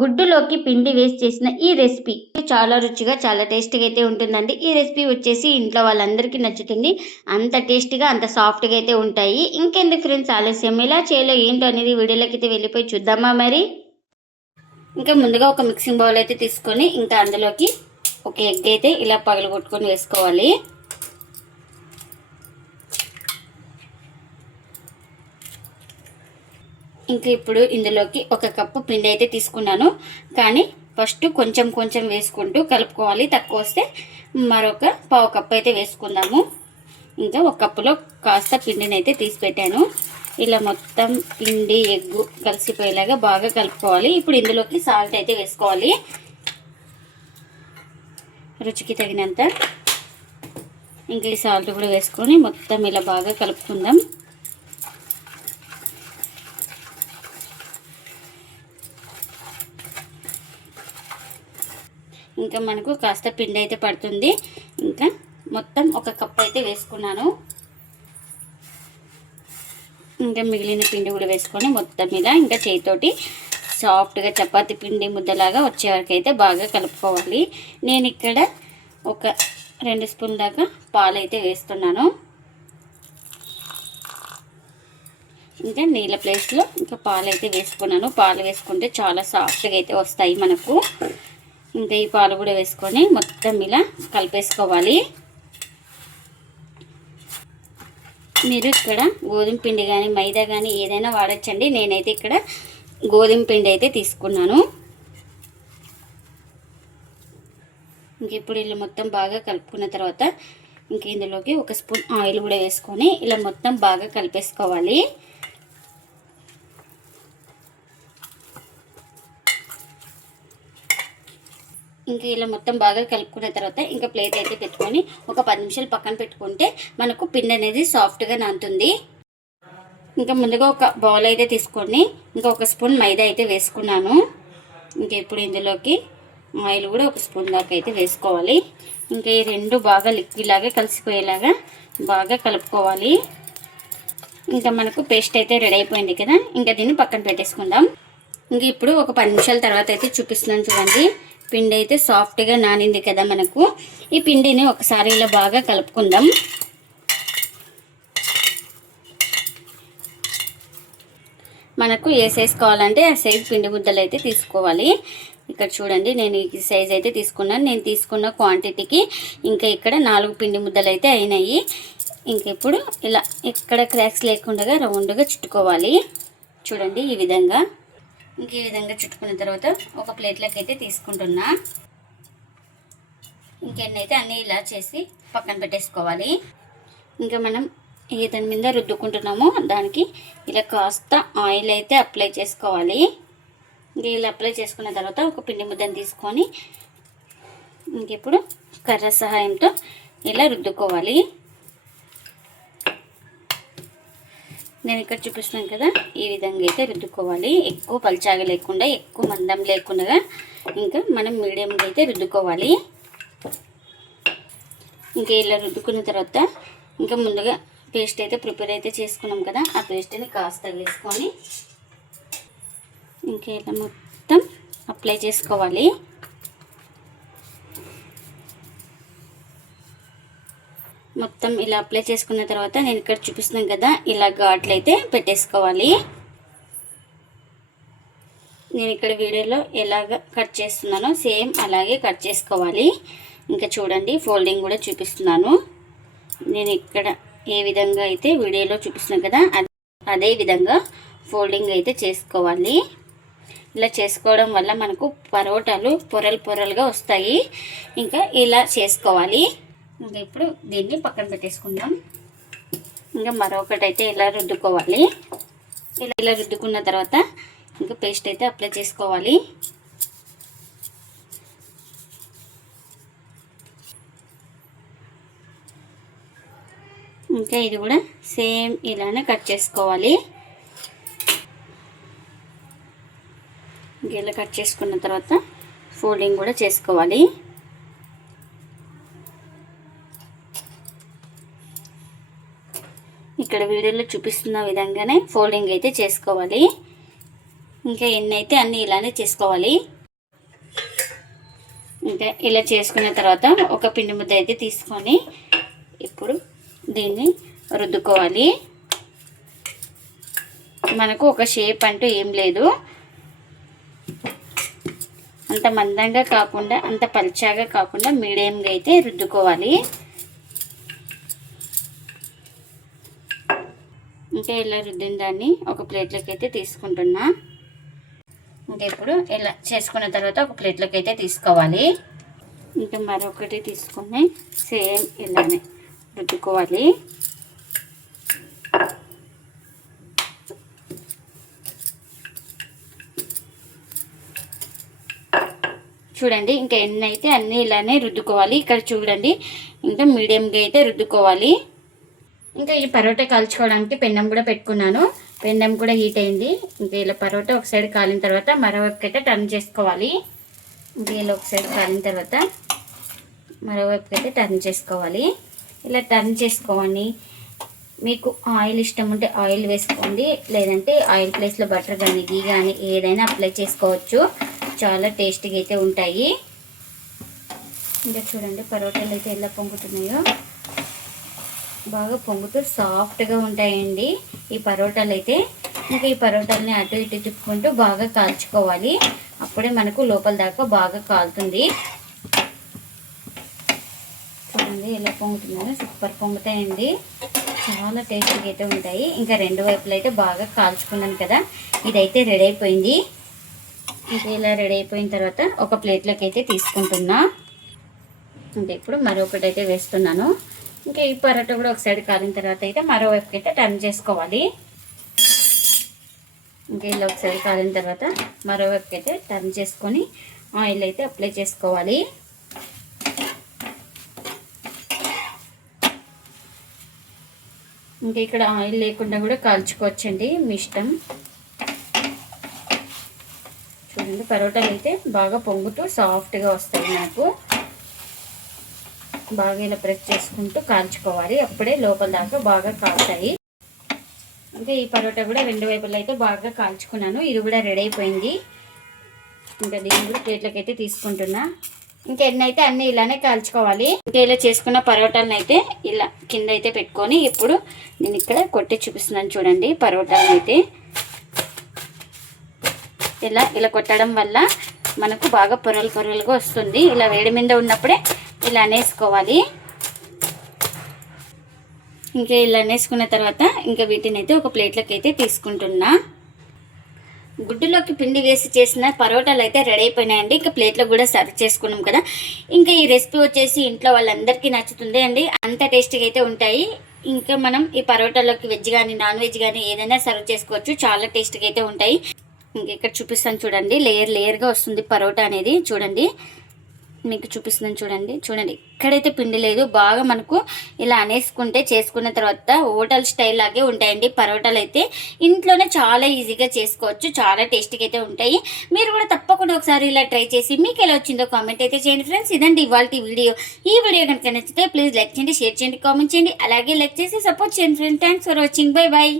గుడ్డులోకి పిండి వేసి చేసిన ఈ రెసిపీ చాలా రుచిగా చాలా టేస్టీగా అయితే ఉంటుందండి. ఈ రెసిపీ వచ్చేసి ఇంట్లో వాళ్ళందరికీ నచ్చుతుంది. అంత టేస్టీగా అంత సాఫ్ట్గా అయితే ఉంటాయి. ఇంకెందుకు ఫ్రెండ్స్ ఆలస్యం, ఎలా చేయాలో ఏంటో అనేది వీడియోలోకి అయితే వెళ్ళిపోయి చూద్దామా మరి. ఇంకా ముందుగా ఒక మిక్సింగ్ బౌల్ అయితే తీసుకొని ఇంకా అందులోకి ఒక ఎగ్ అయితే ఇలా పగలగొట్టుకొని వేసుకోవాలి. ఇంకా ఇప్పుడు ఇందులోకి ఒక కప్పు పిండి అయితే తీసుకున్నాను, కానీ ఫస్ట్ కొంచెం కొంచెం వేసుకుంటూ కలుపుకోవాలి. తక్కువ వస్తే మరొక పావు కప్పు అయితే వేసుకుందాము. ఇంకా ఒక కప్పులో కాస్త పిండిని అయితే తీసి పెట్టాను. ఇలా మొత్తం పిండి ఎగ్గు కలిసిపోయేలాగా బాగా కలుపుకోవాలి. ఇప్పుడు ఇందులోకి సాల్ట్ అయితే వేసుకోవాలి, రుచికి తగినంత. ఇంకా ఈ సాల్ట్ కూడా వేసుకొని మొత్తం ఇలా బాగా కలుపుకుందాం. ఇంకా మనకు కాస్త పిండి అయితే పడుతుంది. ఇంకా మొత్తం ఒక కప్ అయితే వేసుకున్నాను. ఇంకా మిగిలిన పిండి కూడా వేసుకొని మొత్తం ఇలా ఇంకా చేతితోటి సాఫ్ట్గా చపాతీ పిండి ముద్దలాగా వచ్చే వరకు అయితే బాగా కలుపుకోవాలి. నేను ఇక్కడ ఒక 2 స్పూన్ దాకా పాలు అయితే వేస్తున్నాను. ఇంకా నీళ్ళ ప్లేస్లో ఇంకా పాలు అయితే వేసుకున్నాను. పాలు వేసుకుంటే చాలా సాఫ్ట్గా అయితే వస్తాయి మనకు. ఇంకా ఈ పాలు కూడా వేసుకొని మొత్తం ఇలా కలిపేసుకోవాలి. మీరు ఇక్కడ గోధుమ పిండి కానీ మైదా కానీ ఏదైనా వాడచ్చండి. నేనైతే ఇక్కడ గోధుమ పిండి అయితే తీసుకున్నాను. ఇంక ఇప్పుడు ఇలా మొత్తం బాగా కలుపుకున్న తర్వాత ఇంక ఇందులోకి ఒక స్పూన్ ఆయిల్ కూడా వేసుకొని ఇలా మొత్తం బాగా కలిపేసుకోవాలి. ఇంకా ఇలా మొత్తం బాగా కలుపుకున్న తర్వాత ఇంకా ప్లేట్ అయితే పెట్టుకొని ఒక 10 నిమిషాలు పక్కన పెట్టుకుంటే మనకు పిండి అనేది సాఫ్ట్గా నానుతుంది. ఇంకా ముందుగా ఒక బౌల్ అయితే తీసుకొని ఇంకా ఒక స్పూన్ మైదా అయితే వేసుకున్నాను. ఇంకా ఇప్పుడు ఇందులోకి ఆయిల్ కూడా ఒక స్పూన్ దాకా అయితే వేసుకోవాలి. ఇంకా ఈ రెండు బాగా లిక్విడ్ లాగా కలిసిపోయేలాగా బాగా కలుపుకోవాలి. ఇంకా మనకు పేస్ట్ అయితే రెడీ అయిపోయింది కదా, ఇంకా దీన్ని పక్కన పెట్టేసుకుందాం. ఇంక ఇప్పుడు ఒక 10 నిమిషాల తర్వాత అయితే చూపిస్తున్నాను చూడండి. పిండి అయితే సాఫ్ట్గా నానింది కదా మనకు. ఈ పిండిని ఒకసారి ఇలా బాగా కలుపుకుందాం. మనకు ఏ సైజ్ కావాలంటే ఆ సైజ్ పిండి ముద్దలు అయితే తీసుకోవాలి. ఇక్కడ చూడండి, నేను ఈ సైజ్ అయితే తీసుకున్నాను. నేను తీసుకున్న క్వాంటిటీకి ఇంకా ఇక్కడ 4 పిండి ముద్దలు అయితే అయినాయి. ఇంక ఇప్పుడు ఇలా ఎక్కడ క్రాక్స్ లేకుండా రౌండ్గా చుట్టుకోవాలి. చూడండి ఈ విధంగా. ఇంక ఈ విధంగా చుట్టుకున్న తర్వాత ఒక ప్లేట్లోకి అయితే తీసుకుంటున్నా. ఇంకెన్నైతే అన్నీ ఇలా చేసి పక్కన పెట్టేసుకోవాలి. ఇంకా మనం ఏ దాని మీద రుద్దుకుంటున్నామో దానికి ఇలా కాస్త ఆయిల్ అయితే అప్లై చేసుకోవాలి. ఇంకా ఇలా అప్లై చేసుకున్న తర్వాత ఒక పిండి ముద్దను తీసుకొని ఇంకిప్పుడు కర్ర సహాయంతో ఇలా రుద్దుకోవాలి. నేను ఇక్కడ చూపిస్తున్నాను కదా, ఈ విధంగా అయితే రుద్దుకోవాలి. ఎక్కువ పల్చాగా లేకుండా ఎక్కువ మందం లేకుండా ఇంకా మనం మీడియంగా అయితే రుద్దుకోవాలి. ఇంకా ఇలా రుద్దుకున్న తర్వాత ఇంకా ముందుగా పేస్ట్ అయితే ప్రిపేర్ అయితే చేసుకున్నాం కదా, ఆ పేస్ట్ని కాస్త వేసుకొని ఇంకా ఇలా మొత్తం అప్లై చేసుకోవాలి. మొత్తం ఇలా అప్లై చేసుకున్న తర్వాత నేను ఇక్కడ చూపిస్తున్నాను కదా, ఇలా ఘాట్లు అయితే పెట్టేసుకోవాలి. నేను ఇక్కడ వీడియోలో ఎలాగ కట్ చేస్తున్నానో సేమ్ అలాగే కట్ చేసుకోవాలి. ఇంకా చూడండి, ఫోల్డింగ్ కూడా చూపిస్తున్నాను. నేను ఇక్కడ ఏ విధంగా అయితే వీడియోలో చూపిస్తున్నాను కదా, అదే విధంగా ఫోల్డింగ్ అయితే చేసుకోవాలి. ఇలా చేసుకోవడం వల్ల మనకు పరోటాలు పొరలు పొరలుగా వస్తాయి. ఇంకా ఇలా చేసుకోవాలి. ఇంకా ఇప్పుడు దీన్ని పక్కన పెట్టేసుకుందాం. ఇంకా మరొకటి అయితే ఇలా రుద్దుకోవాలి. ఇలా రుద్దుకున్న తర్వాత ఇంకా పేస్ట్ అయితే అప్లై చేసుకోవాలి. ఇంకా ఇది కూడా సేమ్ ఇలానే కట్ చేసుకోవాలి. ఇలా కట్ చేసుకున్న తర్వాత ఫోల్డింగ్ కూడా చేసుకోవాలి. ఇక్కడ వీడియోలో చూపిస్తున్న విధంగానే ఫోల్డింగ్ అయితే చేసుకోవాలి. ఇంకా ఎన్ని అయితే అన్నీ ఇలానే చేసుకోవాలి. ఇంకా ఇలా చేసుకున్న తర్వాత ఒక పిండి ముద్ద అయితే తీసుకొని ఇప్పుడు దీన్ని రుద్దుకోవాలి. మనకు ఒక షేప్ అంటూ ఏం లేదు, అంత మందంగా కాకుండా అంత పల్చాగా కాకుండా మీడియంగా అయితే రుద్దుకోవాలి. ఇంకా ఇలా రుద్దిన దాన్ని ఒక ప్లేట్లోకి అయితే తీసుకుంటున్నా. ఇంకా ఇప్పుడు ఇలా చేసుకున్న తర్వాత ఒక ప్లేట్లోకి అయితే తీసుకోవాలి. ఇంకా మరొకటి తీసుకొని సేమ్ ఇలానే రుద్దుకోవాలి. చూడండి ఇంకా ఎన్ని అయితే అన్నీ ఇలానే రుద్దుకోవాలి. ఇక్కడ చూడండి ఇంకా మీడియంగా అయితే రుద్దుకోవాలి. ఇంకా ఈ పరోటా కాల్చుకోవడానికి పెన్నం కూడా పెట్టుకున్నాను. పెన్నం కూడా హీట్ అయింది. ఇంకా ఇలా పరోటా ఒక సైడ్ కాలిన తర్వాత మరోవైపుకి అయితే టర్న్ చేసుకోవాలి. ఇంకా ఇలా ఒక సైడ్ కాలిన తర్వాత మరోవైపుకి అయితే టర్న్ చేసుకోవాలి. ఇలా టర్న్ చేసుకోవాలి. మీకు ఆయిల్ ఇష్టం ఉంటే ఆయిల్ వేసుకోండి, లేదంటే ఆయిల్ ప్లేస్లో బటర్ కానీ గీ కానీ ఏదైనా అప్లై చేసుకోవచ్చు. చాలా టేస్టీగా అయితే ఉంటాయి. ఇంకా చూడండి పరోటాలు అయితే ఎలా పొంగుతున్నాయో, బాగా పొంగుతూ సాఫ్ట్గా ఉంటాయండి ఈ పరోటాలు అయితే. ఇంకా ఈ పరోటాలని అటు ఇటు తిప్పుకుంటూ బాగా కాల్చుకోవాలి. అప్పుడే మనకు లోపల దాకా బాగా కాలుతుంది. చూడండి ఎలా పొంగుతున్నాయో, సూపర్ పొంగుతాయండి, చాలా టేస్టీగా అయితే ఉంటాయి. ఇంకా రెండు వైపులు అయితే బాగా కాల్చుకున్నాను కదా, ఇదైతే రెడీ అయిపోయింది. ఇంకా ఇలా రెడీ అయిపోయిన తర్వాత ఒక ప్లేట్లోకి అయితే తీసుకుంటున్నా. అంటే ఇప్పుడు మరొకటి అయితే వేస్తున్నాను. ఇంకా ఈ పరోటా కూడా ఒక సైడ్ కాలిన తర్వాత అయితే మరోవైపుకి అయితే టర్న్ చేసుకోవాలి. ఇంకా ఇలా ఒక సైడ్ కాలిన తర్వాత మరోవైపుకి అయితే టర్న్ చేసుకొని ఆయిల్ అయితే అప్లై చేసుకోవాలి. ఇంకా ఇక్కడ ఆయిల్ లేకుండా కూడా కాల్చుకోవచ్చండి, మీ ఇష్టం. చూడండి పరోటాలు అయితే బాగా పొంగుతూ సాఫ్ట్గా వస్తాయి. నాకు బాగా ఇలా ప్రెస్ చేసుకుంటూ కాల్చుకోవాలి, అప్పుడే లోపల దాకా బాగా కాల్తాయి. ఇంకా ఈ పరోటా కూడా రెండు వైపులా అయితే బాగా కాల్చుకున్నాను. ఇది కూడా రెడీ అయిపోయింది. ఇంకా దీన్ని కూడా ప్లేట్లోకి అయితే తీసుకుంటున్నా. ఇంకా ఎన్ని అయితే అన్నీ ఇలానే కాల్చుకోవాలి. ఇంకా ఇలా చేసుకున్న పరోటాలను అయితే ఇలా కింద అయితే పెట్టుకొని ఇప్పుడు నేను ఇక్కడ కొట్టి చూపిస్తున్నాను. చూడండి పరోటాలను అయితే ఇలా కొట్టడం వల్ల మనకు బాగా పొరలు పొరలుగా వస్తుంది. ఇలా వేడి మీద ఉన్నప్పుడే ఇలా అనేసుకోవాలి. ఇంకా ఇలా అనేసుకున్న తర్వాత ఇంకా వీటిని అయితే ఒక ప్లేట్లోకి అయితే తీసుకుంటున్నా. గుడ్డులోకి పిండి వేసి చేసిన పరోటాలు అయితే రెడీ అయిపోయినాయండి. ఇంకా ప్లేట్లో కూడా సర్వ్ చేసుకున్నాం కదా. ఇంకా ఈ రెసిపీ వచ్చేసి ఇంట్లో వాళ్ళందరికీ నచ్చుతుంది అండి, అంత టేస్టీగా అయితే ఉంటాయి. ఇంకా మనం ఈ పరోటాలోకి వెజ్ కానీ నాన్ వెజ్ కానీ ఏదైనా సర్వ్ చేసుకోవచ్చు, చాలా టేస్టీగా అయితే ఉంటాయి. ఇంకా ఇక్కడ చూపిస్తాను చూడండి, లేయర్గా వస్తుంది పరోటా అనేది. చూడండి మీకు చూపిస్తున్నాను చూడండి ఇక్కడైతే పిండి లేదు. బాగా మనకు ఇలా అనేసుకుంటే చేసుకున్న తర్వాత హోటల్ స్టైల్ లాగే ఉంటాయండి పరోటాలు అయితే. ఇంట్లోనే చాలా ఈజీగా చేసుకోవచ్చు, చాలా టేస్టీగా అయితే ఉంటాయి. మీరు కూడా తప్పకుండా ఒకసారి ఇలా ట్రై చేసి మీకు ఎలా వచ్చిందో కామెంట్ అయితే చేయండి ఫ్రెండ్స్. ఇదండి ఇవాళ వీడియో. ఈ వీడియో కనుక నచ్చితే ప్లీజ్ లైక్ చేయండి, షేర్ చేయండి, కామెంట్ చేయండి, అలాగే లైక్ చేసి సపోర్ట్ చేయండి friends. Thanks for watching. Bye bye.